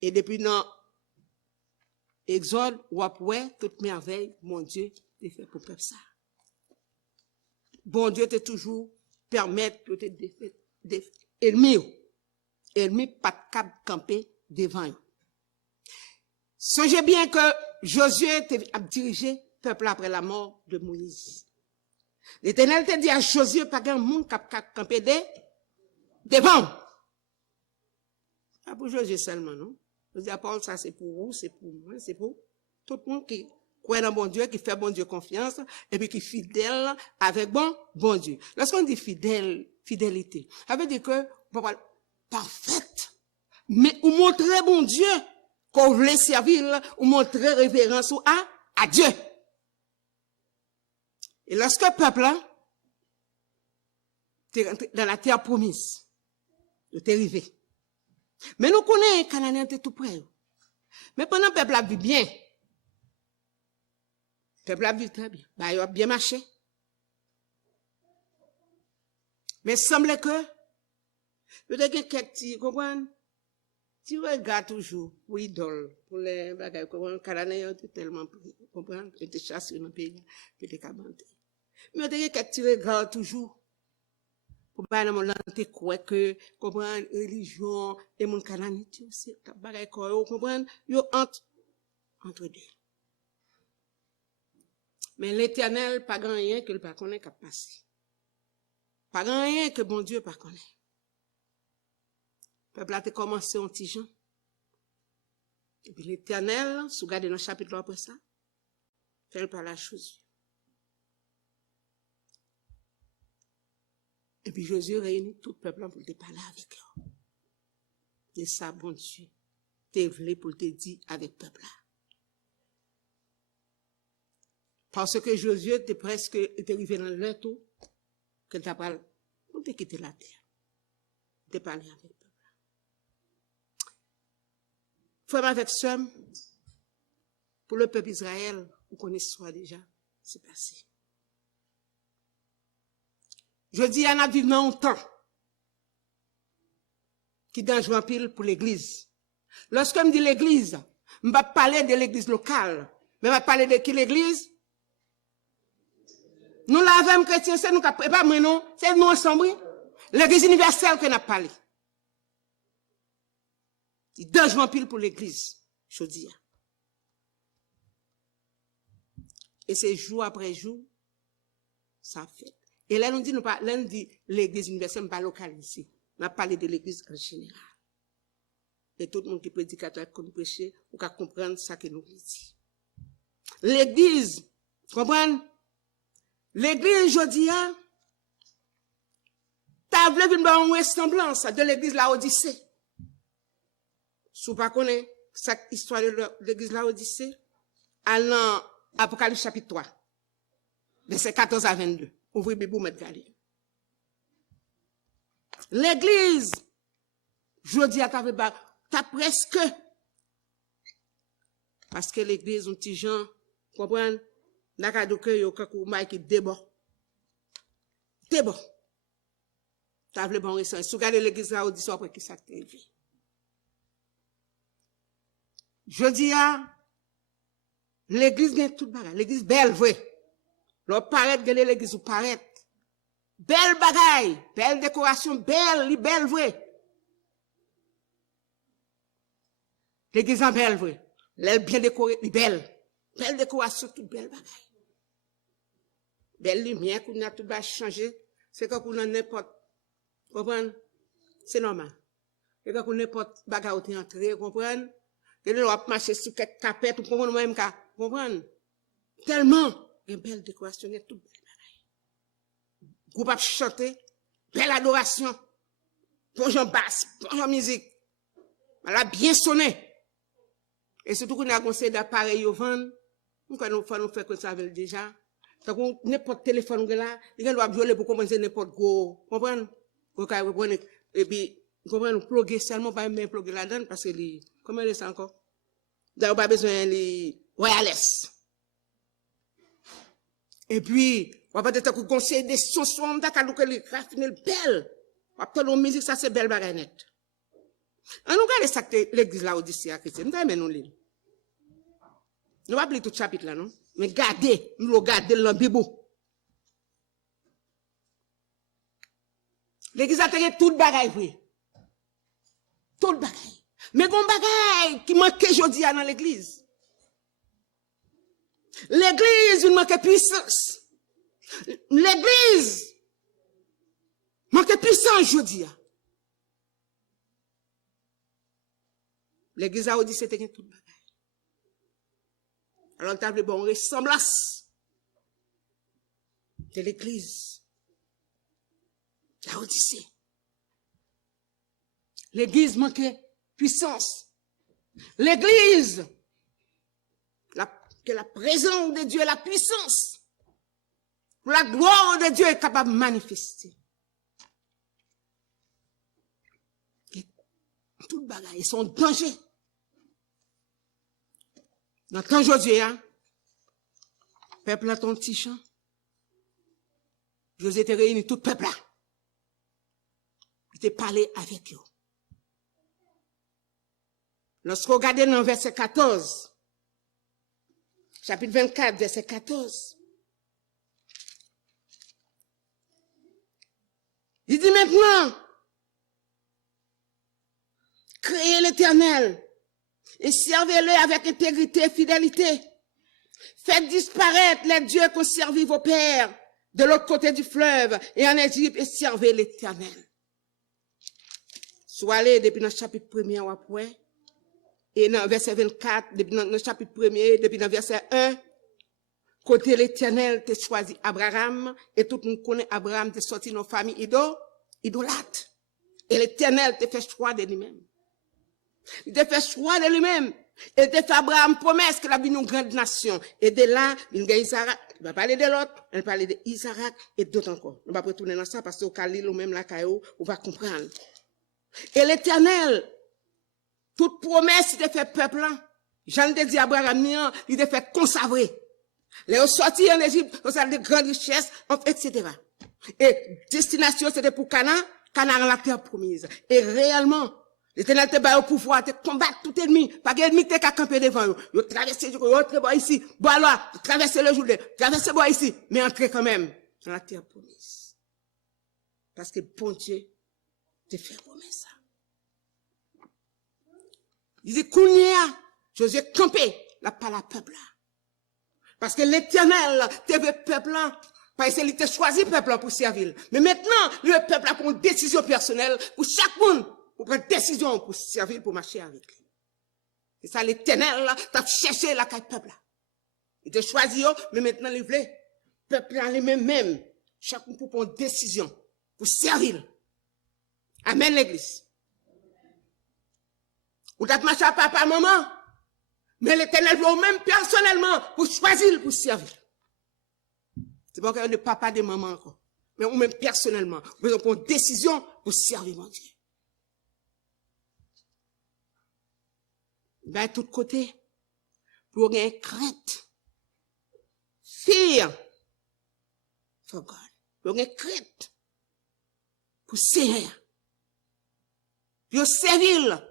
Et depuis dans Exode, ou après, toute merveille, mon Dieu, est fait pour peuple ça. Bon Dieu te toujours permettre que tu des ennemis. Ennemis pas de cap camper devant eux. Songez bien que Josué a dirigé le peuple après la mort de Moïse. L'Éternel te dit à Josué, pas grand monde qui a campé devant. Pas pour Josué seulement, non? Je dis à Paul, ça c'est pour vous, c'est pour moi, c'est pour tout le monde qui croit dans bon Dieu, qui fait bon Dieu confiance, et puis qui est fidèle avec bon Dieu. Lorsqu'on dit fidélité, ça veut dire que, parfaite, mais ou montrer bon Dieu, qu'on voulait servir, ou montrer révérence à Dieu. Et lorsque le peuple, dans la terre promise, t'es arrivé. Mais nous connaissons les Cananéens tout près. Mais pendant que le peuple a vu bien, le peuple a vu très bien, bah, il a bien marché. Mais il semble que, peut-être que quelques, comprends, tu regardes toujours pour idole, pour les bagages, les Cananéens sont tellement, comprends, ils te chassent dans le pays, puis ils te cabantent. Mais peut-être que tu regardes toujours, pour pas dans mon croire que comprendre religion et mon cananité c'est bagaille quoi comprendre yo entre deux. Mais l'Éternel pas grand rien que le pas connaît qu'a passé. Pas grand rien que bon Dieu pas connaît. Peuple a commencé en petit Jean. Et puis l'Éternel, sous garder dans le chapitre après ça, fait par la chose. Et puis Jésus réunit tout le peuple pour te parler avec eux. Et ça, bon Dieu, t'es venu pour te dire avec le peuple là. Parce que Jésus était presque arrivé dans le tout, que t'as parlé, on t'a quitté la terre. T'es parlé avec le peuple là. Frère avec somme, pour le peuple Israël, vous connaissez soit déjà, c'est passé. Je dis, il y en a vivre dans un temps qui est dangereux pile pour l'église. Lorsque je dis l'église, je ne vais pas parler de l'église locale, mais je vais parler de qui l'église? Nous l'avons chrétien, c'est nous qui pas moi non, c'est nous ensemble. L'église universelle que nous avons parlé. C'est dangereux pile pour l'église, je dis. Et c'est jour après jour, ça fait. Et là, nous dit l'église universelle, nous pas localisée. On a parlé de l'église en général. Et tout le monde qui prédicateur, qui nous prêche, ou qui comprendre ça que nous disons. L'église, comprenez? L'église, je dis, t'as voulu une bonne ressemblance de l'église Laodicée. Si vous ne connaissez pas cette histoire de l'église Laodicée, allant Apocalypse chapitre 3, verset 14 à 22. Ouvrez Bible, mettre garder. L'église, je dis à t'as presque, parce que l'église, un petit gens, comprendre, n'a qu'à dire que yo kakou mai qui débord. Débord. T'as vu bon ressent. Si vous regardez l'église là, audition après qui ça t'élevé. Je dis à, l'église gagne tout bagage. L'église belle, vrai. L'on paraît gagner l'église ou paraît. Belle bagaille, belle décoration, belle vrai. L'église en belle vrai. L'aile bien décorée, belle. Belle décoration, toute belle bagaille. Belle lumière, qu'on a tout bas changé. C'est quand on a n'importe, comprendre? C'est normal. C'est quand on a n'importe bagaille où t'es entré, comprendre? Et là, on va marcher sur quelques capettes, pour comprendre même qu'à, comprendre? Tellement. Une belle décoration, tout belle bagaille. Groupe a chanté, belle adoration, bonjour basse, bonjour musique. Elle a bien sonné. Et surtout qu'on a conseillé d'appareil au vent, nous faire que ça veut déjà. Donc, n'importe téléphone là, il doit violer pour commencer n'importe quoi. Comprenez? Et puis, comprenez, plugger seulement pas même plugger là-dedans parce que comment il est ça encore? D'ailleurs, pas besoin de wireless. Et puis, on va peut-être conseiller des sons, d'accord, que les raffiner belle. On va peut-être musique, ça c'est belle baganette. On nous regarde ça que l'église là Odyssée à chrétien. Nous allons nous lire. Nous va pas lire tout chapitre là non, mais gardez, nous le garder dans la Bible. L'église a tenu tout bagaille vrai. Tout bagaille. Mais gon bagaille qui manque aujourd'hui dans l'église. L'église il manque puissance. L'église manque puissance aujourd'hui. L'église a dit c'était tout bagaille. Alors t'as bon ressemblance de l'église. La Odyssée. L'église manquait puissance. L'église, que la présence de Dieu, la puissance, la gloire de Dieu est capable de manifester. Et tout bagaille, son danger. Dans le temps aujourd'hui, hein, peuple a ton petit champ. Josué était réuni tout peuple là. Il était parlé avec eux. Lorsqu'on regarde dans verset 14, chapitre 24, verset 14, il dit maintenant, créez l'Éternel et servez-le avec intégrité et fidélité. Faites disparaître les dieux qu'ont servi vos pères de l'autre côté du fleuve et en Égypte et servez l'Éternel. Soit allé depuis le chapitre 1er ou après, et dans le verset 24, depuis dans le chapitre 1er, depuis dans le verset 1, côté l'Éternel t'a choisi Abraham, et tout le monde connaît Abraham, t'a sorti dans la famille idolâtre. Et l'Éternel t'a fait choix de lui-même. Il t'a fait choix de lui-même. Et t'a fait Abraham promesse qu'il a vu une grande nation. Et de là, il y a Isaac, il va parler de l'autre, il va parler d'Isaac et d'autres encore. On va pas retourner dans ça parce qu'au Khalil ou même la Kayo, on va comprendre. Et l'Éternel, toute promesse il a fait peuple là. J'en ai dit à Abraham, il a fait consacrer. Les sortis en Égypte, on a de grandes richesses, etc. Et destination, c'était pour Canaan, Canaan la terre promise. Et réellement, l'Éternel te bat au pouvoir, te combattre tout ennemi. Pas qu'ennemi te qu'à camper devant eux. Ils traversent ici, bois là, traverser le Jourdain, traverser bois ici, mais entrer quand même dans la terre promise. Parce que bon Dieu te fait promesse ça. Il dit, Kounia, Josué campé, là, pas la peuple là. Parce que l'Éternel, te veut peuple là, parce qu'il t'a choisi peuple là pour servir. Mais maintenant, le peuple a pris une décision personnelle pour chaque monde, pour prendre une décision pour servir, pour marcher avec lui. C'est ça, l'Éternel là, t'as cherché la caille peuple là. Il t'a choisi, mais maintenant, il veut, peuple là, les mêmes, chaque monde pour prendre une décision, pour servir. Amen, l'église. Ou t'as marché à papa, maman. Mais l'Éternel veut même personnellement pour choisir, pour servir. C'est pas qu'il y a papa, de maman encore. Mais ou même personnellement. Vous avez une décision pour servir mon Dieu. Ben, tout côté. Pour gagner crainte. Fear. For God. Pour gagner crainte. Pour servir. Pour servir.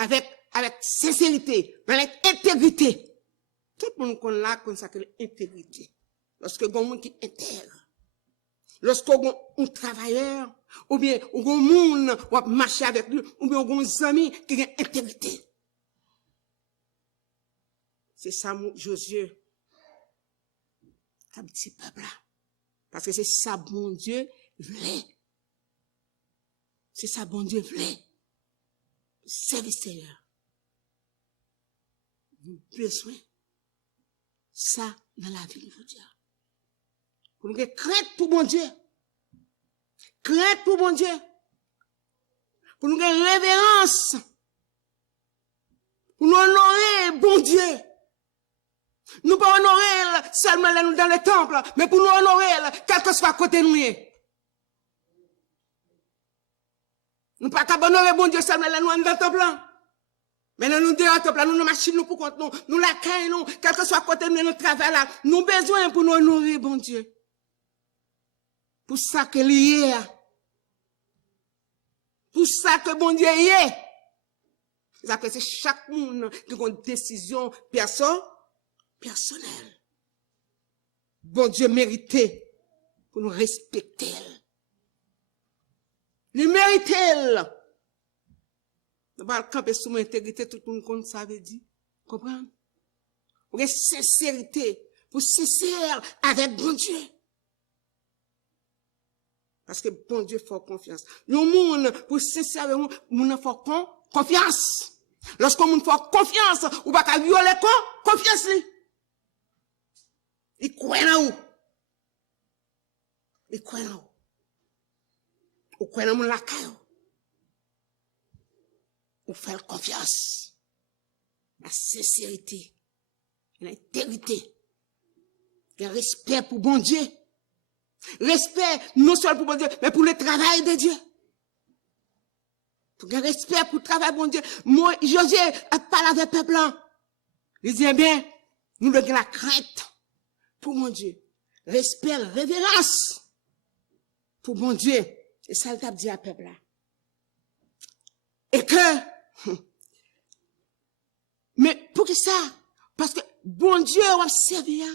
Avec sincérité, avec intégrité. Tout le monde qu'on l'a consacré intégrité. Lorsque il y a un monde qui intègre, lorsque il y a un travailleur, ou bien il y a un monde qui marche avec lui, ou bien il y a un ami qui a intégrité. C'est ça, Josué, un petit peuple là. Parce que c'est ça, bon Dieu, voulait. C'est ça, bon Dieu, voulait. Serviteur. Nous avons besoin ça dans la vie aujourd'hui. Pour nous craindre pour bon Dieu. Craindre pour bon Dieu. Pour nous révérence. Pour nous honorer bon Dieu. Nous pas honorer seulement dans le temple, mais pour nous honorer quel que soit côté nous. Nous pas qu'à honorer bon Dieu seulement nous dans le temple. Mais nous dehors temple, nous machine nous pour compte nous la caille nous, quel que soit côté nous travail là, nous besoin pour nous honorer bon Dieu. Pour ça que lié Pour ça que bon Dieu y est. C'est chaque monde qui a une décision personnelle. Bon Dieu méritait pour nous respecter. Il méritait. Nous allons camper sous mon intégrité, tout le monde comme ça veut dire. Comprenez? Pour sincérité, pour sincère avec bon Dieu. Parce que bon Dieu faut confiance. Nous, monde, pour sincère avec nous, nous faut confiance. Lorsqu'on nous fait confiance, ou pas qu'à violer confiance. Il croit en nous. Il croit en nous. Ou croit en la caille. Ou faire confiance. La sincérité. L'intégrité. Le respect pour bon Dieu. Respect, non seulement pour bon Dieu, mais pour le travail de Dieu. Pour un respect pour le travail de bon Dieu. Moi, Josué a parlé avec le peuple. Il dit, eh bien, nous avons la crainte pour mon Dieu. Respect, révérence pour mon Dieu. Et ça, il a dit à le peuple. Et que, mais pour que ça? Parce que bon Dieu, on va servir.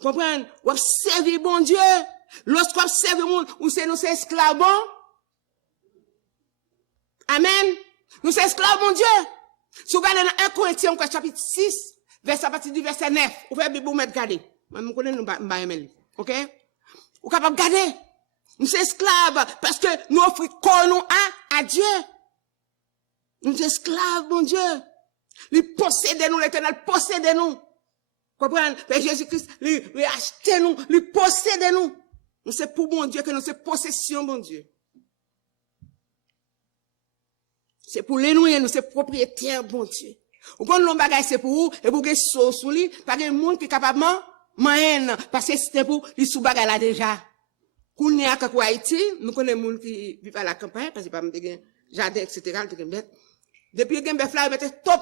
Comprenez? On va servir bon Dieu. Lorsqu'on serve le monde, ou c'est nous esclaves. Amen. Nous sommes esclaves, mon Dieu. Si vous regardez dans 1 Corinthiens, chapitre 6, verset à partir du verset 9, vous pouvez Bible mettre garder. Je ne connais pas, ok? Vous capable de garder. Nous sommes esclaves parce que nous offrons corps à Dieu. Nous sommes esclaves, mon Dieu. Il possède nous, l'Éternel possède nous. Comprenez? Père Jésus-Christ, il achète nous, il possède nous. Nous c'est pour mon Dieu que nous c'est possession, mon Dieu. C'est pour les nous, nous c'est propriétaire, bon Dieu. Ou quand l'on bagaille, c'est pour vous, et pour que ce sous lui, pas de monde qui est capable de parce que c'était pour les sous bagaille là déjà. Quand on est à Haïti, nous connaissons les gens qui vivent à la campagne, parce que pas de jardin, etc., depuis que bœuf là, ils mettent top,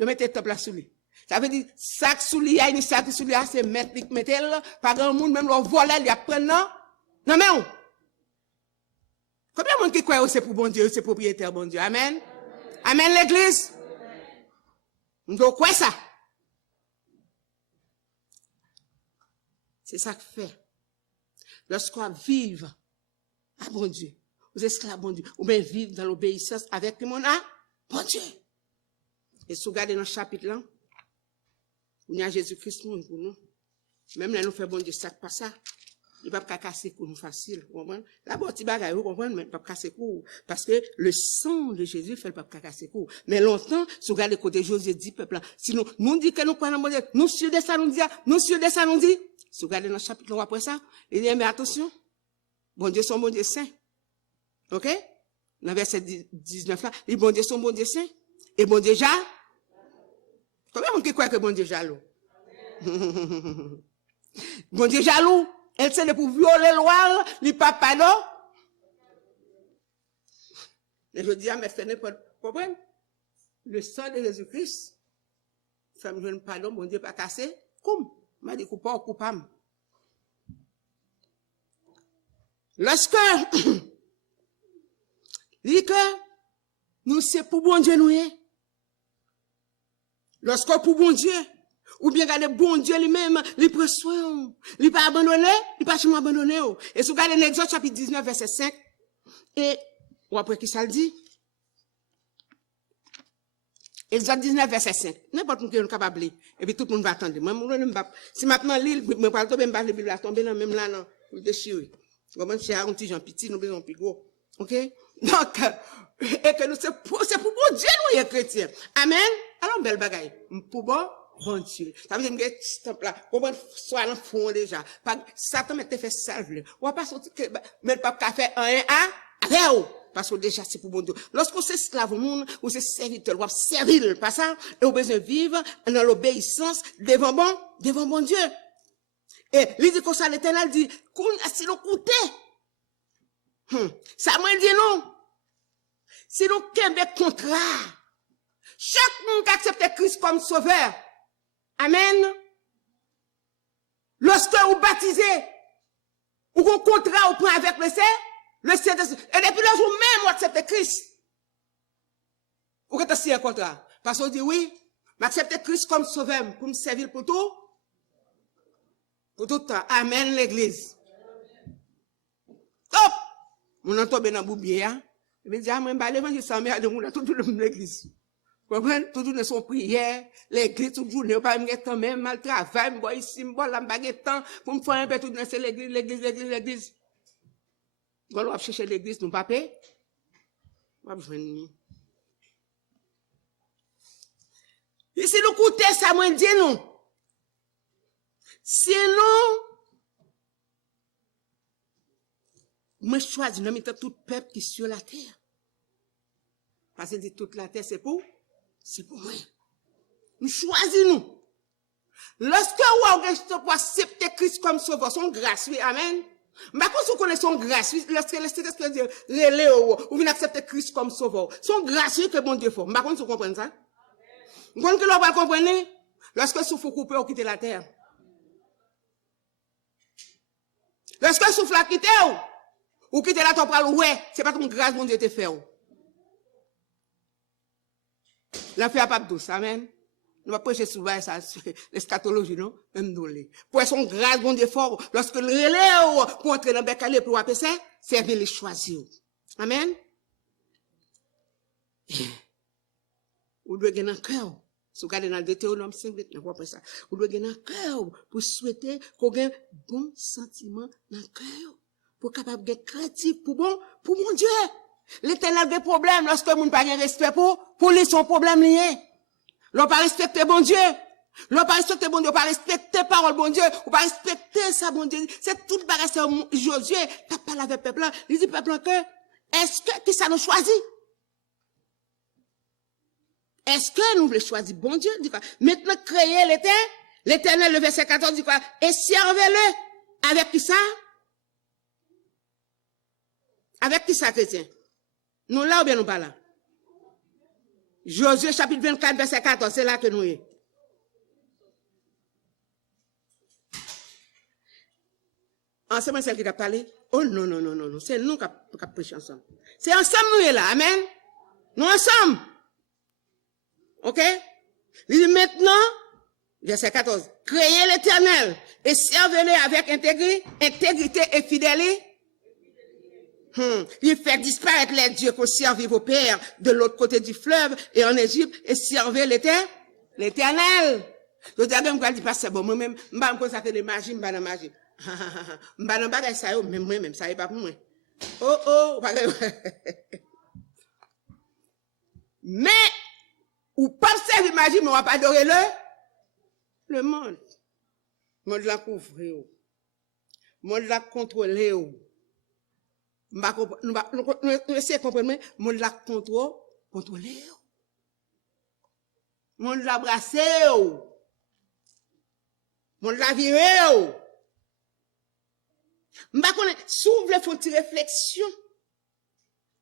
ils mettent top là sous lui. Ça veut dire, sac sous lui, il y a une sac sous lui, c'est mettre là, pas grand monde, même leur volet, il y a prendre, non, mais on. Combien de monde qui croit que c'est pour bon Dieu, c'est propriétaire bon Dieu? Amen. Amen, l'église. Nous devons croire ça. C'est ça que fait. Lorsqu'on vive à bon Dieu, aux esclaves bon Dieu, ou bien vivre dans l'obéissance avec mon bon Dieu. Et si vous regardez dans le chapitre là, il y a Jésus-Christ pour nous. Même là, nous faisons bon Dieu, ça pas ça. Il ne va pas casser pour nous facile. Vous comprenez? D'abord, petit bagage, vous comprenez? Mais il ne va pas casser court. Parce que le sang de Jésus fait le pas casser court. Mais longtemps, si vous regardez le côté Josué dit, peuple, sinon, nous dit que nous croyons bon Dieu, nous sûrs de ça, nous dit, nous sûrs de ça, nous dit. Si vous regardez dans le chapitre après ça, il dit, mais attention, bon Dieu son bon Dieu saint. Ok? Dans verset 19 là, il dit, bon Dieu son bon Dieu saint. Et bon Dieu jaloux. Combien de monde qui croit que bon Dieu jaloux? Bon Dieu jaloux. Elle sait pour violer le loi, il pas pardon. Et je dis à mes frères, comprenez? Le sang de Jésus-Christ, fait me donner pardon, bon Dieu pas cassé, comme, m'a dit coupable. Lorsque, dit que, nous c'est pour bon Dieu nous, lorsque pour bon Dieu, ou bien garder bon Dieu lui-même, il prend soin, il pas abandonné, il pas jamais abandonné. Et si vous regardez l'Exode chapitre 19, verset 5, et, ou après qui ça le dit? Exode 19, verset 5. N'importe qui est capable, et puis tout le monde va attendre. Si maintenant l'île, je ne parle pas, la Bible va tomber là, même là, non, pour déchirer. Comment c'est un petit Jean petit, nous besoin plus gros. Ok? Donc, et que nous, c'est pour bon Dieu, nous, les chrétiens. Amen? Alors, belle bagaille. Pour bon Dieu. Ça veut dire que comment soit dans fond déjà. Satan m'a fait salve. On va pas sortir mais pas faire un avec vous. Parce que déjà c'est pour bon Dieu. Lorsqu'on s'esclave au monde, ou c'est serviteur, on va servir pas ça et on besoin vivre dans l'obéissance devant bon Dieu. Et il dit comme ça l'Éternel dit si nous coûter. Ça m'a dit non. Si nous kembe contrat. Chaque monde qui accepte Christ comme sauveur. Amen. Lorsque vous baptisez, ou qu'on contrat ou prend avec Le Saint-Esprit. Et depuis le jour même, on accepte Christ. Ou que tu signé un contrat. Parce qu'on dit oui, m'accepter Christ comme sauveur pour me servir pour tout. Pour tout le temps. Amen, l'église. Top! On a tombé dans le boubier. Je me dis, ah, moi, l'évangile, ça m'a de tout l'église. Vous comprenez? Tout le son prière, l'église, toute journée, pas me temps, même mal travail, me bois ici, me bois là, me temps, pour me faire un peu tout dans l'église. Quand on va chercher l'église, nous pas payer. On va besoin de ici, nous coûtez ça, moi, dis nous. Sinon, moi, je choisis, nous mettons tout peuple qui est sur la terre. Parce que dit toute la terre, c'est pour moi. Nous choisissons. Lorsque vous avez pour accepter Christ comme sauveur, son grâce, oui, amen. Mais quand vous connaissez son grâce, lorsque le Saint-Esprit dit, vous venez accepter Christ comme sauveur, son grâce, que bon Dieu fait. Mais quand vous comprenez ça? Vous comprenez que vous comprenez? Lorsque vous soufflez couper, vous quittez la terre. Lorsque vous soufflez quitter, vous quittez la terre, ouais, c'est pas comme grâce, mon Dieu te fait. L'affaire pas douce, amen. Nous va prêcher souvent ça, l'eschatologie, non? Même nous les. Pour son grâce, bon Dieu fort, lorsque le relais, pour entrer dans le bécalé, pour appeler ça, servir les choisir. Amen. Vous devez gagner un cœur. Si vous regardez dans le Deutéronome 5, vous voyez ça. Vous devez gagner un cœur pour souhaiter qu'on ait un bon sentiment dans le cœur. Pour capable d'être créatif, pour mon Dieu. L'Éternel a des problèmes lorsque vous n'avez pas de respect pour lui, son problème lié. L'on pas respecter bon Dieu. L'on pas respecter bon Dieu, on pas respecter parole bon Dieu, on pas respecter ça bon Dieu. C'est tout bagage c'est Josué, t'as parlé avec peuple là, il dit peuple que est-ce que qui ça nous choisit? Est-ce que nous voulons choisir bon Dieu? Dit quoi? Maintenant créer l'Éternel le verset 14 dit quoi? Et servez-le avec qui ça? Avec qui ça chrétien? Nous là ou bien nous pas là? Josué chapitre 24 verset 14, c'est là que nous sommes. Ensemble, c'est celle qui t'a parlé? Oh non, non, non, non, non, c'est nous qui avons prêché ensemble. C'est ensemble nous là, amen? Nous ensemble. Ok? Il dit maintenant, verset 14, créez l'Éternel et servez-le avec intégrité et fidélité. Il fait disparaître les dieux pour servir vos pères de l'autre côté du fleuve et en Égypte et servir l'Éternel. Je dis, même quand il dit pas c'est bon, moi-même, je ne sais pas de magie, je ne sais pas de magie. Je ne sais pas de ça, même moi-même, ça n'est pas pour moi. Oh, mais, ou pas servir magie, mais on ne va pas adorer le monde. Le monde l'a couvrir. Le monde l'a contrôler. Nous essayons de comprendre, mais le monde l'a contrôler. Le monde l'a brassé. Le monde l'a viré. Si vous voulez faire une petite réflexion,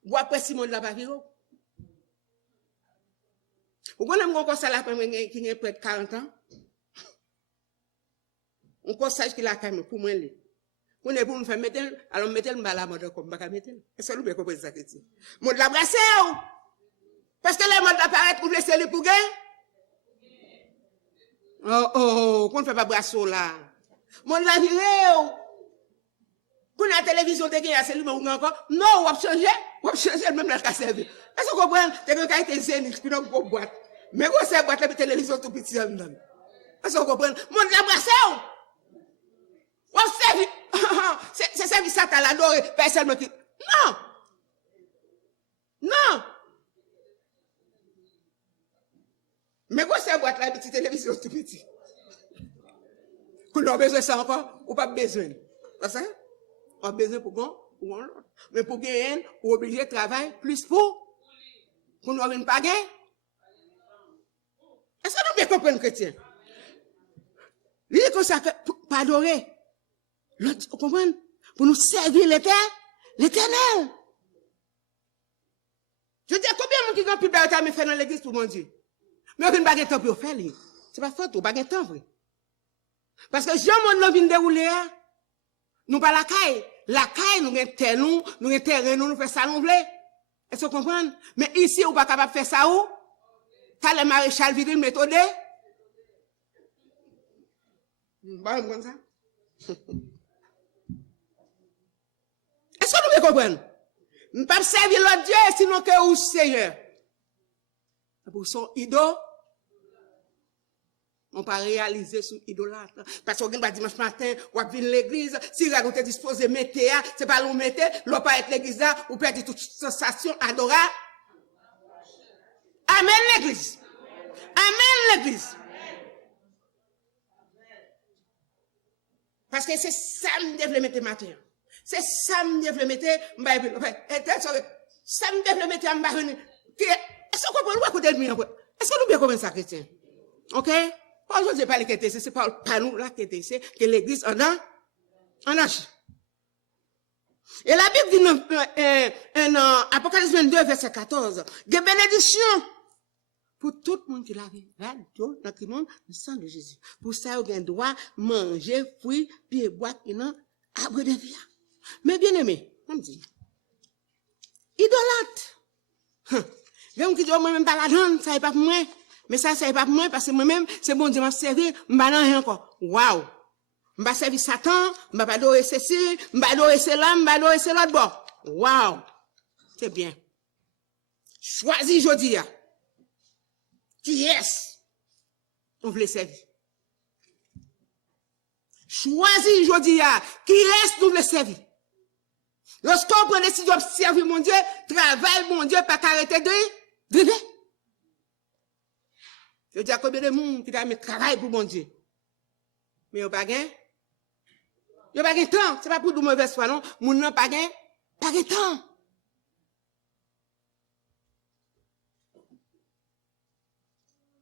ou après si le monde l'a pas viré. Vous connaissez mon conseil là, qui a près de 40 ans? Un conseil qui l'a quand même pour moi. On est pour me faire mettre, alors mettez le mal à mode comme bac à mettre. Est-ce que vous comprenez ça? Monde l'a brassé. Parce que les monde apparaît pour laisser les pour gagner. Qu'on ne fait pas brasser là. Monde l'a viré. Pour la télévision, t'es gagné, c'est lui-même encore. Non, on va changer même la casse. Est-ce que vous comprenez? T'es quelqu'un qui était zénith, puis non, vous boîte. Mais vous savez, boîte la télévision tout petit. Est-ce que vous comprenez? Monde l'a brassé. C'est service ça, t'as l'adoré, personne qui. Non! Non! Mais quoi, c'est boîte la petite télévision tout petit? Qu'on a besoin de ça encore, ou pas besoin? C'est ça? On a besoin pour bon, ou on l'autre. Mais pour gagner, on est obligé de travailler plus pour nous avoir une pagaie. Est-ce que nous bien comprenons, chrétien? L'idée comme ça, pas adorer. Vous comprenez? Pour nous servir l'Éternel. Je dis, combien de gens qui ont pu faire me faire dans l'église pour mon Dieu? Mais on n'a pas de temps pour faire. C'est pas faute, on n'a pas de temps. Parce que si on ne vient dérouler, nous pas la caille. la caille, nous avons terre, nous avons terrain, nous faisons ça, nous voulons. Est-ce que vous comprenez? Mais ici, vous pas capable de faire ça où? T'as le maréchal Vidal méthode? Bon, comme ça. Est-ce que nous comprenons? Nous ne pouvons pas servir l'autre Dieu, sinon que vous, Seigneur. Pour son idole, on peut réaliser son idolâtre. Parce qu'on va dimanche matin, on va venir l'église, si vous avez disposé de mettre, c'est pas l'on mettre, l'on peut être l'église là, ou peut être toute sensation adorable. Amen l'église. Amen l'église. Parce que c'est ça que je devais mettre matin. C'est ça que je devais mettre, ça me devait mettre en bas. Est-ce que vous comprenez? Est-ce que nous bien comment ça, chrétien? Ok? Aujourd'hui, je parle de c'est pas nous là qui c'est que l'église en a. Et la Bible dit dans Apocalypse 22, verset 14, des bénédictions pour tout le monde qui l'a vu. Dans le monde, le sang de Jésus. Pour ça, on a droit manger, fruits, puis boire, qui n'ont arbre de vie. Mais bien aimé, on me dit, idolâtre. J'aime qui dit, moi-même, pas la donne, ça n'est pas pour moi. Mais ça n'est pas pour moi, parce que moi-même, c'est bon Dieu m'a servi, je ne rien encore. Waouh! Je vais servir Satan, je ne vais pas adorer ceci, je vais adorer cela, je vais adorer cela de bord. Waouh! C'est bien. Choisis aujourd'hui. Qui est-ce? On veut servir. Choisis aujourd'hui. Qui est-ce nous voulons servir? Lorsqu'on prend décision de servir mon Dieu, travaille mon Dieu, pas qu'arrêter de vivre. Je dis à combien de monde qui a mis travail pour mon Dieu. Mais il n'y a pas gain. Il n'y a pas gain temps. Ce n'est pas pour de mauvaise foi, non. Moun n'a pas gain temps.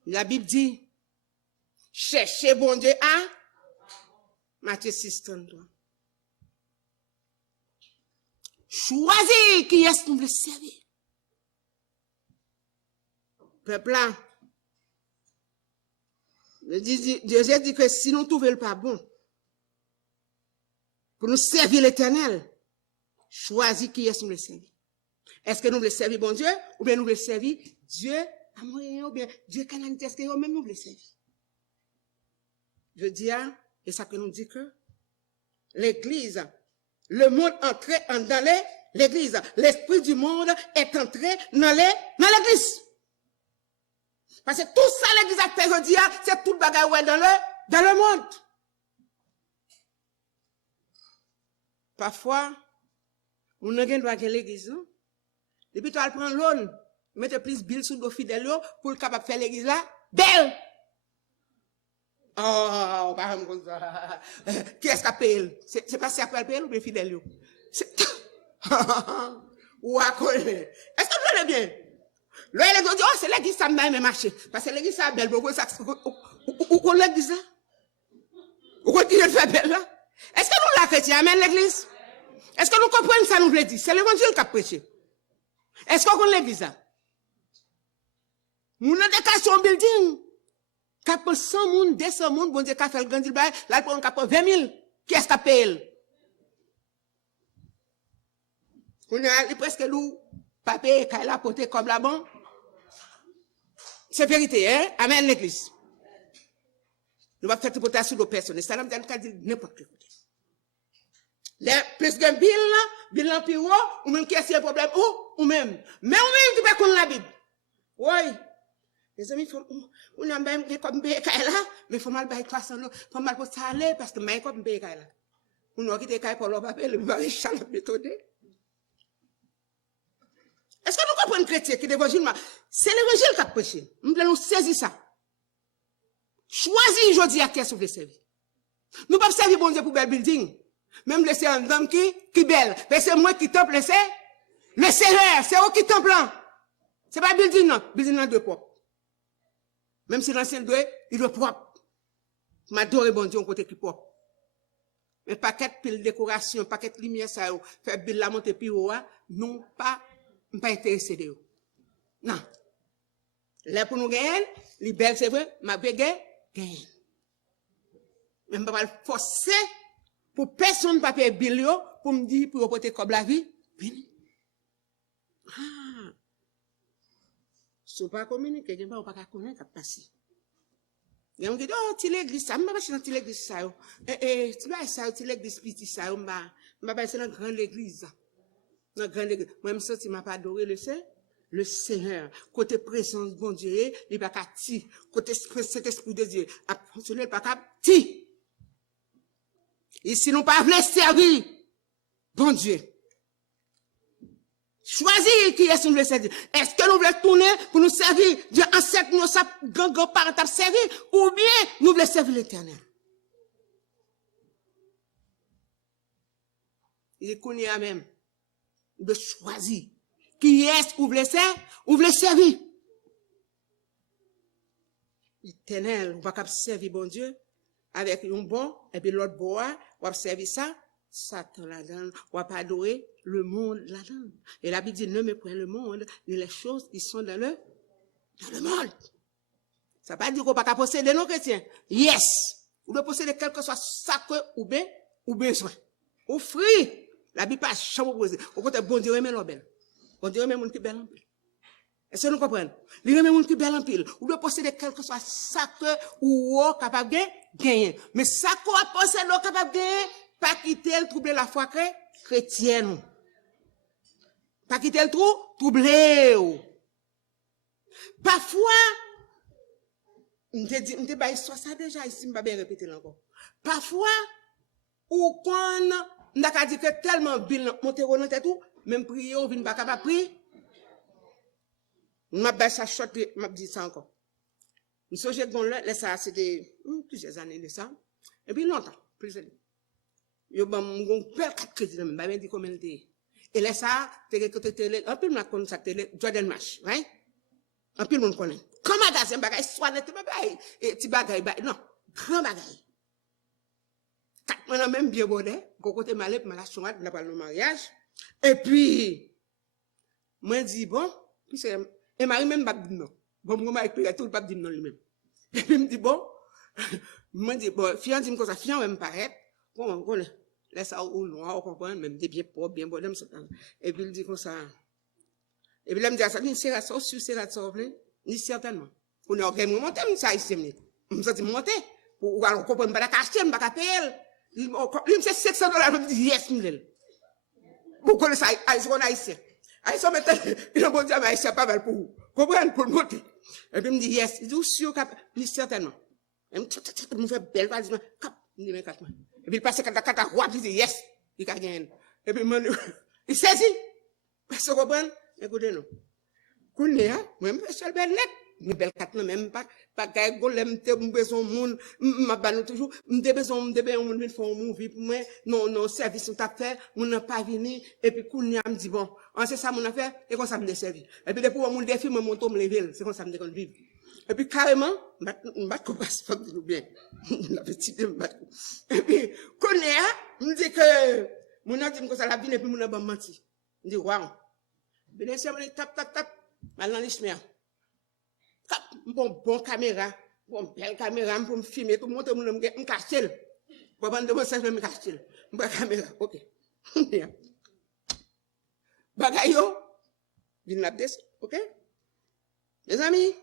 La Bible dit, cherchez bon Dieu à Matthieu 6, 33. Choisis qui est-ce que nous voulons servir. Peuple là, Dieu dit que si nous ne trouvons pas bon, pour nous servir l'éternel, choisis qui est-ce que nous voulons servir. Est-ce que nous voulons servir bon Dieu, ou bien nous voulons servir Dieu à moyen, ou bien Dieu cananite, est-ce que nous même nous voulons servir. Je dis, et ça que nous dit que l'église, le monde entrait dans l'église. L'esprit du monde est entré dans l'église. Parce que tout ça, l'église a fait aujourd'hui, c'est tout le bagage dans le monde. Parfois, on n'a pas droit à l'église. Depuis que tu prends l'eau, mettre plus de sur le fidèle pour le capable de faire l'église là, belle. Oh, par exemple, ça. Qui est-ce qui a payé? C'est pas si après le paye ou bien fidèle? Ou à quoi? Est-ce que vous allez bien? Là, les gens disent, oh, c'est l'église, ça m'a même marché. Parce que l'église, ça belle, beaucoup, ça, ou l'église là? Ou continuez de faire belle là? Est-ce que nous, la chrétien, amène l'église? Est-ce que nous comprenons ça, nous voulons dire? C'est l'évangile qui a prêché. Est-ce qu'on connaît l'église là? Nous avons des cas sur un building. Capot 100 moun, 200 moun, bon Dieu, qu'a fait le grand bail, là, pour un capot 20 000. Qui est-ce qui a payé? On a presque loup, papier, qu'il a porté comme la bon. C'est vérité, hein? Amen, l'église. Nous allons faire tout sur nos personnes. Ça, nous allons dire n'importe quoi. Les plus de bilan plus haut, ou même qui a un problème, ou même. Mais ou même qui ne peut pas la Bible. Oui. Les amis, on a même comme là, mais il faut mal bailler 300 euros, il faut mal pour ça aller, parce que mais comme là. On a quitté pour le papier, le maréchal la méthode. Est-ce que nous comprenons chrétien qui est l'évangile? C'est l'évangile qui a prêché. Nous voulons saisir ça. Choisis aujourd'hui à qui est-ce que vous voulez servir. Nous ne pouvons pas servir bon Dieu pour bel building. Même laisser un homme qui belle. Mais c'est moi qui temple, c'est le Seigneur, c'est eux qui temple. C'est pas building, non. Building, non, de propre. Même si l'ancien doit, il doit propre. M'adore bon Dieu, on côté qui propre. Mais paquet pile décoration, paquet lumière, ça, fait bill la monter puis non pas intéressé de eux. Non. Là pour nous gagner, les belles, c'est vrai, ma belle gagne. Même pas le forcer pour personne pas payer bill yo, pour me dire pour porter comme la vie, vini. Ah. Si pas communiquer, il pas pas connaître passer. Il y a un qui dit oh, tu l'église ça, m'pa passer dans l'église ça yo. Tu vas ça, tu l'église petit ça yo, m'pa passer dans grande église. Dans grande église, moi me senti m'a pas adoré le Seigneur, côté présence bon Dieu, il pas qu'à ti, côté cet esprit de Dieu, a fonctionner pas qu'à ti. Ici nous pas voulons servir bon Dieu. Choisir qui est-ce que nous voulons servir. Est-ce que nous voulons tourner pour nous servir Dieu ancêtre nous ça grand parent t'a servir ou bien nous voulons servir l'Éternel. Il est connu à même de choisir qui est-ce que vous voulez servir ou voulez servir. L'Éternel, on va pas servir bon Dieu avec un bon et puis l'autre bois, on va servir ça, Satan là-dedans, on va pas adorer le monde là-dedans. Et la Bible dit ne méprenez le monde, ni les choses qui sont dans le monde. Ça veut pas dire qu'on va pas posséder nos chrétiens. Yes! Vous devez posséder quelque chose ça que ou besoin. Offrir. La Bible pas jamais poser. Au côté bon Dieu remet l'obel. Bon Dieu remet monde qui belle en pile. Est-ce que nous comprenons? Il remet monde qui belle en pile. Vous devez posséder quelque chose ça que ou capable de gagner. Mais ça qu'on a possédé capable de gagner, pas quitter le troubler la foi chrétienne. Pas quitter le troubler. Parfois, m'te ba histoire ça déjà ici, m'pa bien répéter encore. Parfois, ou quand n'a ka dit que tellement bil monter dans tête tout, même prier ou vinn pas capable prier. M'a ba ça shot, m'a dit ça encore. M'so j'ai gon là ça c'était plusieurs années de ça. Et puis longtemps, plusieurs années. Yo ba m'gon père 4 crédits même, ba bien dit combien était. Et là ça, télé, un peu m'a connait ça télé Jordan March, right? Un peu monde connaît. Comme magasin bagay soigné bagay et ti bagay non, grand bagay. Quatre mois même bien bonnet, côté malais ma la chouade n'a pas le mariage. Et puis moi dit bon, puis c'est et Marie même pas dit non. Bon moi m'a expliqué tout pas dit non lui-même. Et puis me dit bon, moi dit bon, fian dit comme ça, fian même paraît. Bon, on laisse ça au noir, on comprend même des bien propre, bien bonhomme ça. Et puis il dit comme ça. Et puis là me dit ça, ni c'est ça sur c'est ça ni certainement. On est organisé monter ça ici. On s'est monter pour alors comprendre pas acheter, pas payer. Il me c'est $600, me dit yes m'le. Vous connaissez ça haïtien. Haïtien maintenant, il a bon Dieu mais haïtien pas mal pour vous. Comprendre pour monter. Et puis me dit yes, il dit sûr ni certainement. Il me fait belle va dire cap, il dit mais 4 mois. Et puis il passe 4 roi il dit yes, il a gagné. Et puis il saisit. Vous comprenez? Écoutez nous. Kounia, moi me seul belle net, me belle 4 même pas gay golem te besoin monde m'a banou toujours me besoin monde faire un movie pour moi non service on t'a fait on n'a pas venu et puis Kounia me dit bon on c'est ça mon affaire et comme ça me servir et puis depuis mon défi me monte me lever c'est comme ça me déconne vivre et puis carrément m'a commence pas de bien la petite m'a et puis Kounia me dit que mon a dit comme ça la vie et puis mon a pas menti me dit waouh bien sûr me tap maintenant l'ismia bon caméra bon belle caméra pour me filmer pour montrer mon cacher pour vendre mon service me cacher bon caméra OK bagayo vinn la des OK les amis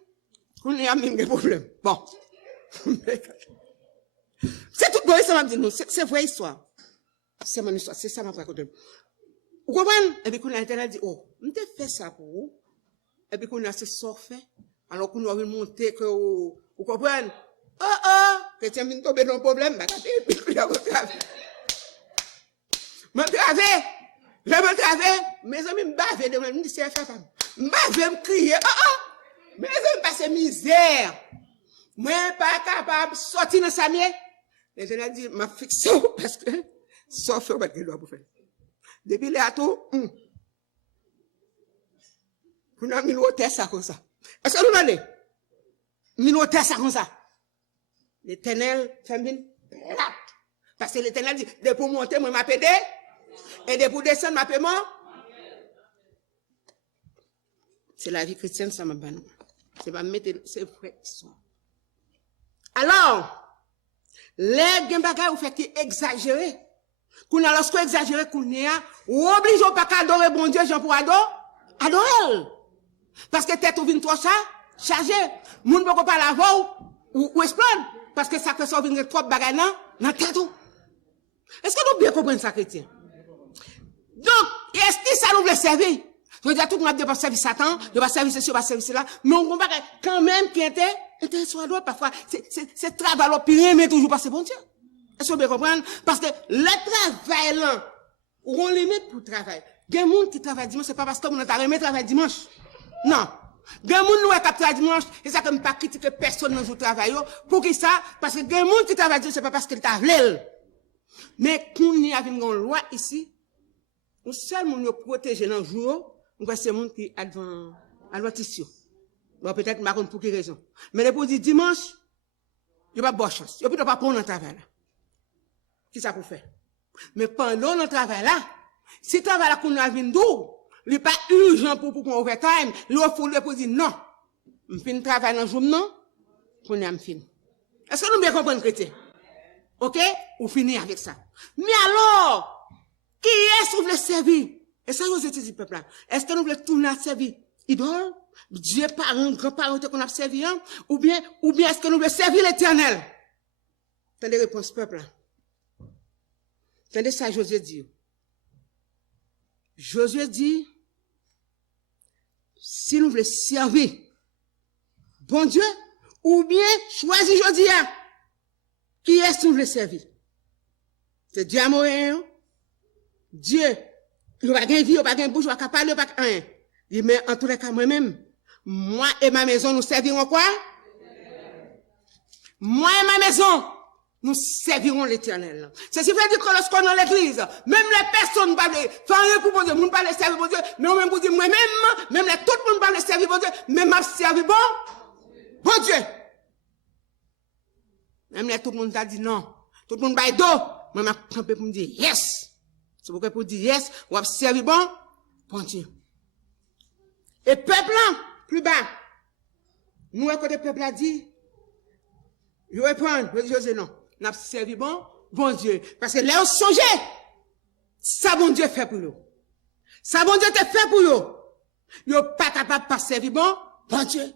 on est amis des problèmes bon c'est tout bon ça m'a dit non c'est vraie histoire c'est mon histoire c'est ça m'a raconté vous comprenez et puis qu'on a internet dit oh on t'a fait ça pour vous et puis qu'on a ce sort fait alors qu'on a monter que vous comprenez que tu viens tomber dans un problème et puis il a retravé mes amis me bavent de me dire c'est femme me bavent me crier mes amis passer misère moi pas capable sortir dans sa mienne les gens dit m'a fixé parce que sauf faire pas que doit pour faire depuis les atout pour nous minuter ça comme ça. Est-ce que nous allons minuter ça comme ça? L'Éternel fait bien parce que l'Éternel dit de pour monter moi m'appelle et de pour descendre m'appelle moi. C'est la vie chrétienne ça m'a ban. C'est pas mettre c'est vrai histoire. Alors les gens bagay ou fait qui exagérer Qu'on a lorsqu'on exagère, qu'on est, ou oblige pas qu'à adorer bon Dieu, Jean pour adorer. Parce que tête ou vine trop ça, chargé. Moun peut pas la voir ou explode. Parce que ça fait ça vine trop bagaille dans tête ou. Est-ce que nous bien comprenons ça, chrétien? Donc, est-ce que ça nous veut servir? Je veux dire, tout le monde ne va pas servir Satan, ne va pas servir ceci, ne va pas servir cela. Mais on comprend quand même qui était sur droit, parfois, c'est travail au pire, mais toujours passer bon Dieu. Est-ce que vous bien comprendre? Parce que le travail là, on limite pour travail. Il y a des gens qui travaillent dimanche, c'est pas parce que nous avons travail dimanche. Non. Il y a des gens qui travaillent dimanche, et ça comme pas critiquer personne dans le travail. Pour qui ça? Parce que il y a des gens qui travaillent dimanche, c'est pas parce qu'ils travaillent. Mais quand il y a une loi ici, nous seuls nous protéger dans le jour, nous c'est les gens qui sont adventistes. Bon, peut-être, je pour quelle raison. Mais les pour dire dimanche, il n'y a pas de bonne chance. Il n'y a pas pour le travail là. Qui ça pour faire? Mais pendant le travail là, si le travail là qu'on a vu d'où, il n'est pas urgent pour qu'on overtime, il faut le pour dire non. Je finis le travail dans le jour, non? Qu'on a fini. Est-ce que nous bien comprenons, chrétien? Ok? Ou finir avec ça. Mais alors, qui est-ce que vous voulez servir? Et ça, vous êtes dit, peuple là. Est-ce que nous voulons tourner à servir idole? Dieu, parents, grands-parents qu'on a servi, hein? Ou bien est-ce que nous voulons servir l'éternel? Attendez, réponse, peuple là. Attendez ça, Josué dit. Josué dit, si nous voulons servir, bon Dieu, ou bien choisir Josué, qui est-ce que nous voulons servir? C'est Dieu amoureux, Dieu, il n'y a pas de vie, il n'y a pas de bouche, il n'y a pas de parler, il n'y a pas de rien. Il dit, mais en tous les cas, moi-même, moi et ma maison, nous servirons quoi? Moi et ma maison, nous servirons l'éternel. C'est ce qui veut dire que lorsqu'on est dans l'église, même les personnes parlent, faire rien pour bon Dieu, nous parlons de servir bon Dieu, mais même pour dire moi-même, même tout le monde parle de servir bon Dieu, même m'a servi bon Dieu. Même tout le monde a dit non. Tout le monde va être dos. Moi, m'a campé pour me dire yes. C'est pourquoi pour dire yes, on va servir bon Dieu. Et peuple, plus bas, nous, quand le peuple a dit, je vais prendre, je dis José non. N'a servi bon Dieu. Parce que là, on songeait. Ça, bon Dieu fait pour nous. Ça, bon Dieu te fait pour nous. Vous n'êtes pas capable de servir bon Dieu.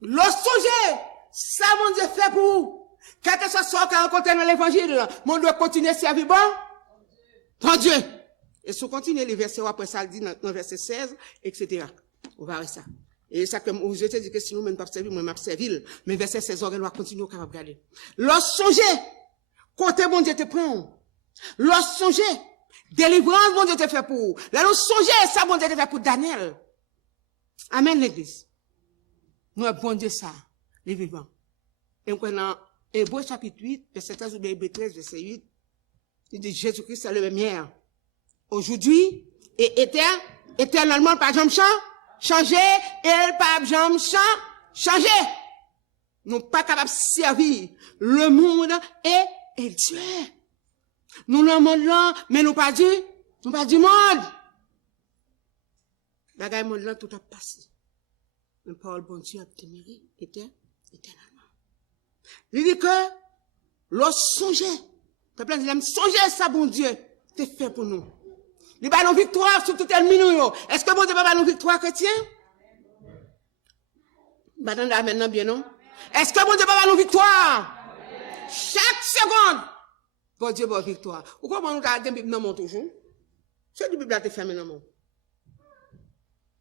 L'on songeait. Ça, bon Dieu fait pour vous. Quel que soit ce qu'on rencontre dans l'évangile, on doit continuer à servir bon Dieu. Et si on continue les versets, après ça, il dit dans le verset 16, etc. On va arrêter ça. Et ça, comme je te dis que si nous, même pas servir, moi, m'a servi. Mais verset 16, on doit continuer au capable de regarder. Lorsque songez, côté bon Dieu te prend. Lorsque songez, délivrance bon Dieu te fait pour vous. Là, nous songez, ça bon Dieu te fait pour Daniel. Amen, l'église. Nous, bon Dieu, ça, les vivants. Et dans Hébreux chapitre 8, verset 13 ou bien Hébreux 13, verset 8, il dit Jésus-Christ, c'est le même hier. Aujourd'hui, et éternellement, par exemple, changer, et par exemple, changer. Nous pas capables de servir le monde et Dieu. Nous le monde là, mais nous pas du monde. La monde là, tout a passé. La parole bon Dieu a demeuré, éternellement. Il dit que, lorsque songez, peuple dit, songez ça, bon Dieu, t'es fait pour nous. Il va nous victoire sur tout ennemi nous. Est-ce que bon Dieu va nous victoire chrétien? Maintenant, maintenant, bien non? Est-ce que bon Dieu va nous victoire? Chaque seconde, bon Dieu va victoire. Ou comment nous avons des Bibles dans le monde toujours? C'est du Bible à te fermer dans le monde.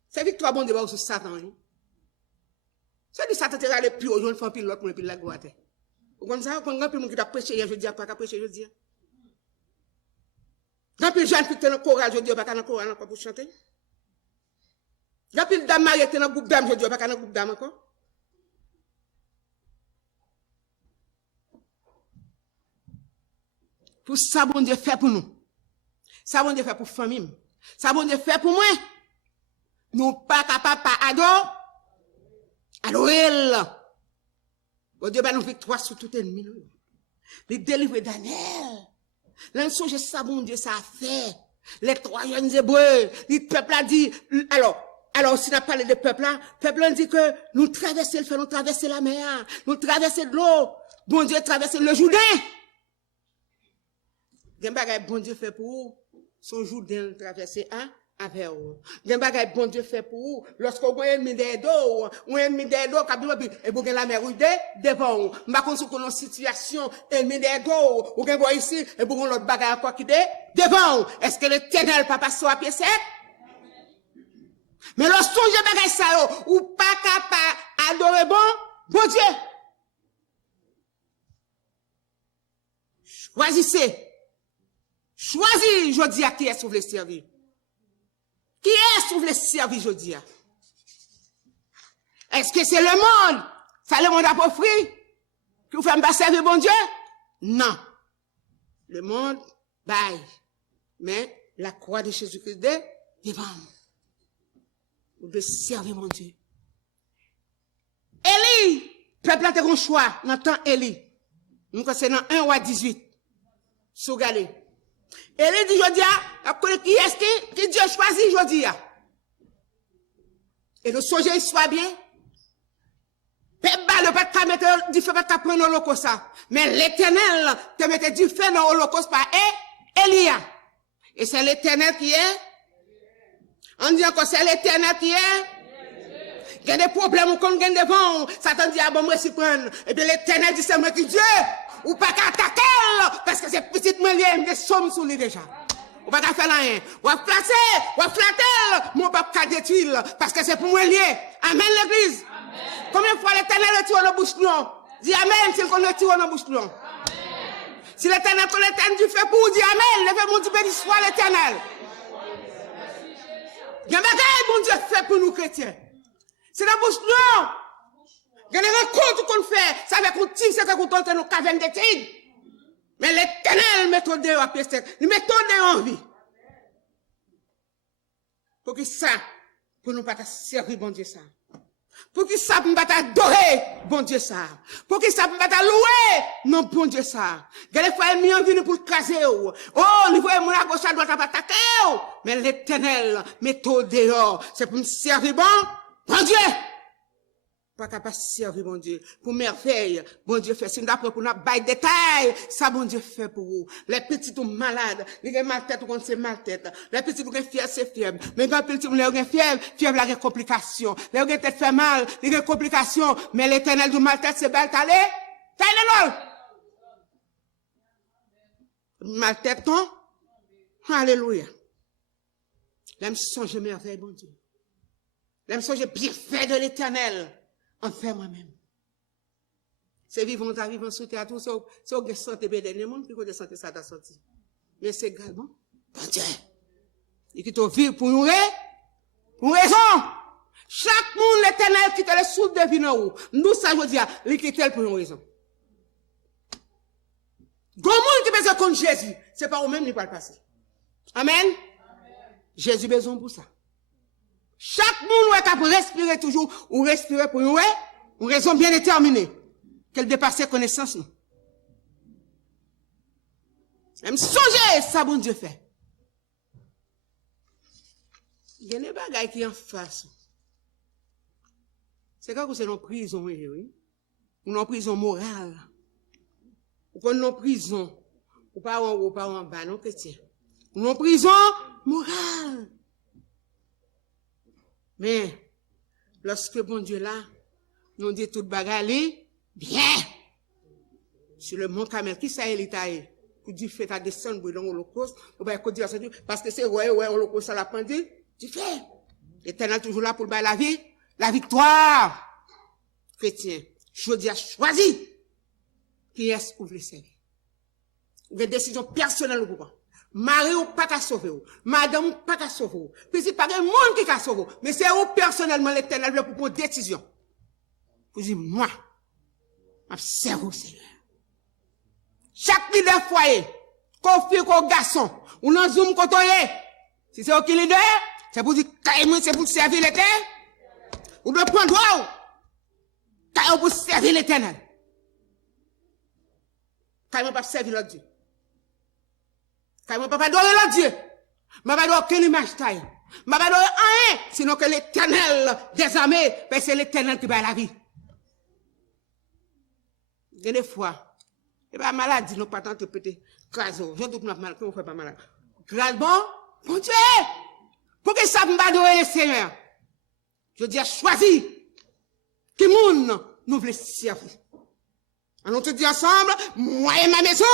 C'est victoire, bon Dieu va sur Satan. C'est du Satan qui va aller plus haut, je vais faire pile l'autre, pour la gloire. Vous comprenez ça? Quand on a plus de monde qui a prêché hier, je dis, pas qu'à prêcher, je dis. Quand plus de gens qui étaient dans le choral, je dis, pas qu'à dans le choral encore pour chanter. Quand plus de dames mariées qui étaient dans le groupe d'âmes, je dis, pas qu'à dans le groupe d'âmes encore. Pour ça, bon Dieu fait pour nous. Ça, bon Dieu fait pour famille. Ça, bon Dieu fait pour moi. Nous pas capables pas adorer. Bon Dieu va nous victoire sur tout ennemi. Les délivrer Daniel. L'ensonge, ça, bon Dieu, ça a fait. Les 3 jeunes hébreux, le peuple a dit, alors, si on a parlé de peuple là, le peuple a dit que nous traversons le feu, nous traversons la mer, nous traversons de l'eau. Bon Dieu traversé le Jourdain. Gen bagay bon Dieu fait pour vous, son jour d'un traversé avec vous. Gen bagay bon Dieu fait pour vous, lorsque vous avez un ennemi d'eau, ou un ennemi d'eau, et vous avez la mer devant vous. Ma kon sou konon situation, ennemi d'eau, ou gen voit ici, et vous avez l'autre bagay encore qui devant vous. Est-ce que l'Éternel pas passer à pied sec? Mais lorsque vous avez bagay ça, ou pas capable adorer bon Dieu. Choisissez. Choisis, je dis à qui est-ce que vous voulez servir. Qui est-ce que vous voulez servir, je dis à? Est-ce que c'est le monde? Ça le monde a pas offert? Que vous faites pas servir bon Dieu? Non. Le monde, bye. Mais la croix de Jésus-Christ devant nous. Vous devez servir mon Dieu. Élie, peuple a fait un choix dans le temps Élie. Nous c'est dans 1 roi 18. Sous Galé. Élie dit, je dis, qui est-ce qui Dieu choisit, je dis. Et le sujet soit bien. Le peuple ne mettre du feu pas prendre l'holocauste. Mais l'Éternel te mettait du feu dans l'holocauste par Élia. Et c'est l'Éternel qui est. On dit encore, c'est l'Éternel qui est. Il y a des problèmes ou qu'on gagne devant. Satan dit, ah bon, moi, si prendre. Et bien l'Éternel dit, c'est moi qui Dieu. Ou pas qu'à attaquer, parce que c'est petite millième des sommes sous lui déjà. Ou pas qu'à faire rien. Ou à flatter, mon papa détruire, parce que c'est pour moi lié. Amen l'église. Combien de fois l'Éternel retire dans la bouche non? Dis Amen, s'il qu'on retire dans la bouche non. Si l'Éternel qu'on l'Éternel du fait pour dire Amen, levez mon Dieu béni soit l'Éternel. Il y a un bagage mon Dieu fait pour nous chrétiens. C'est la bouche non. Il y a des rencontres qu'on fait, ça veut qu'on tire, c'est qu'on tente nos cavernes de tigres. Mais l'Éternel met ton dehors à pied sec, il met ton dehors en vie. Pour que ça, pour nous pas servir bon Dieu ça. Pour que ça, pour nous pas adorer bon Dieu ça. Pour que ça, pour nous pas louer non bon Dieu ça. Il y a des fois, il vient pour le caser. Oh, il voit mon à gauche à droite à attaquer. Mais l'Éternel met ton dehors. C'est pour nous servir bon Dieu. Pas capable de servir, bon Dieu. Pour merveille, bon Dieu fait. Si nous apprenons pour nous bailler détail, ça, bon Dieu fait pour vous. Les petits ou malades, les mal tête ou contre c'est mal tête. Les petits ou fièvre, c'est fièvre. Mais quand les petits ou fièvre, fièvre, la complication. Les gens tête fait mal, les complications. Mais l'Éternel du mal tête, c'est belle, t'allez? T'allez, non? Mal tête, non? Alléluia. L'aime songer merveille, bon Dieu. L'aime songer bien fait de l'Éternel. En fait moi-même. C'est vivant, ta vivant sous terre, tout ça, c'est au santé, bien le monde qui connaît santé, ça t'a sorti. Mais c'est également, bon Dieu. Et qui te vivre pour une raison. Chaque monde, l'Éternel qui te le sous de vie en haut. Nous, ça, je veux dire, il quitte pour une raison. Grand monde qui besoin contre Jésus, c'est pas au même qui va le passer. Amen. Jésus besoin pour ça. Chaque monde est capable de respirer toujours, ou respirer pour une raison bien déterminée, qu'elle dépasse ses connaissances. Même songer, ça, bon Dieu fait. Il y a des bagailles qui en face. C'est quand c'est une prison, oui. Une prison morale. Ou une prison. Ou pas en bas, non, chrétien. Une prison morale. Mais, lorsque bon Dieu là, nous dit tout bagaille, bien. Sur le mont Carmel, qui ça est l'Italie? Pour dire, fait ta descendre dans l'Holocauste, parce que c'est ouais, l'Holocauste, ça l'a pendu, tu fais. L'Éternel toujours là pour la vie, la victoire. Chrétien, je dis à choisir. Qui est-ce que vous voulez servir? Une décision personnelle ou pas? Mari ou pas qu'à sauver ou. Madame ou pas qu'à sauver ou. Puis c'est pas un monde qui qu'à sauver ou. Mais c'est vous personnellement l'Éternel pour prendre une décision. Vous dites, moi, je sers au Seigneur. Chaque leader foyer, qu'on fille, qu'on garçon, ou dans zoom, qu'on toye. Si c'est aucun leader, c'est pour dire, c'est pour servir l'Éternel. Ou de prendre droit, pour servir l'Éternel. Carrément pas servir l'autre Dieu. Carrément pas adorer l'autre Dieu. Je ne vais pas adorer aucune image taille. Je ne vais pas adorer rien, sinon que l'Éternel des armées, c'est l'Éternel qui va la vie. Il y a des fois, Et pas maladie, nous pas tant te péter. Craso, je doute mal, qu'on fait pas malade. Grâce bon, mon Dieu! Pour que ça me adorer le Seigneur. Je dis, choisis. Qui moun nous voulons servir. On te dit ensemble, moi et ma maison,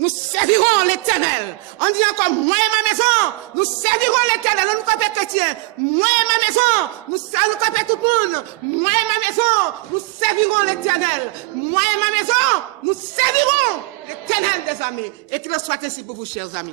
nous servirons l'Éternel. On dit encore, moi et ma maison, nous servirons l'Éternel. On nous compte chrétien. Moi et ma maison, nous compte tout le monde. Moi et ma maison, nous servirons l'Éternel. Moi et ma maison, nous servirons l'Éternel des amis. Et qu'il en soit ainsi pour vous, chers amis.